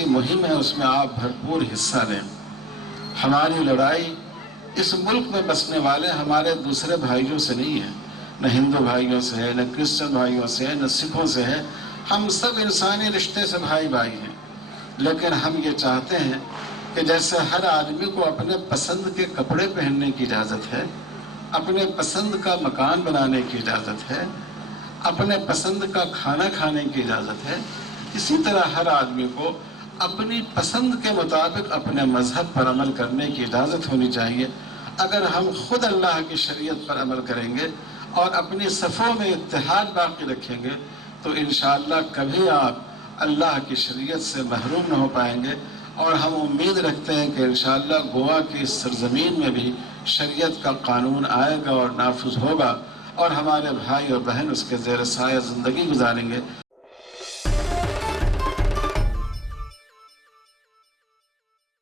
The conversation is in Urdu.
سیاسی مہم ہے اس میں آپ بھرپور حصہ لیں۔ ہماری لڑائی اس ملک میں بسنے والے ہمارے دوسرے بھائیوں سے نہیں ہے، نہ ہندو بھائیوں سے ہے، نہ کرسچن بھائیوں سے ہے، نہ سکھوں سے ہے۔ ہم سب انسانی رشتے سے بھائی بھائی ہیں، لیکن ہم یہ چاہتے ہیں کہ جیسے ہر آدمی کو اپنے پسند کے کپڑے پہننے کی اجازت ہے، اپنے پسند کا مکان بنانے کی اجازت ہے، اپنے پسند کا کھانا کھانے کی اجازت ہے، اسی طرح ہر آدمی کو اپنی پسند کے مطابق اپنے مذہب پر عمل کرنے کی اجازت ہونی چاہیے۔ اگر ہم خود اللہ کی شریعت پر عمل کریں گے اور اپنی صفوں میں اتحاد باقی رکھیں گے تو انشاءاللہ کبھی آپ اللہ کی شریعت سے محروم نہ ہو پائیں گے، اور ہم امید رکھتے ہیں کہ انشاءاللہ گوا کی اس سرزمین میں بھی شریعت کا قانون آئے گا اور نافذ ہوگا، اور ہمارے بھائی اور بہن اس کے زیر سایہ زندگی گزاریں گے۔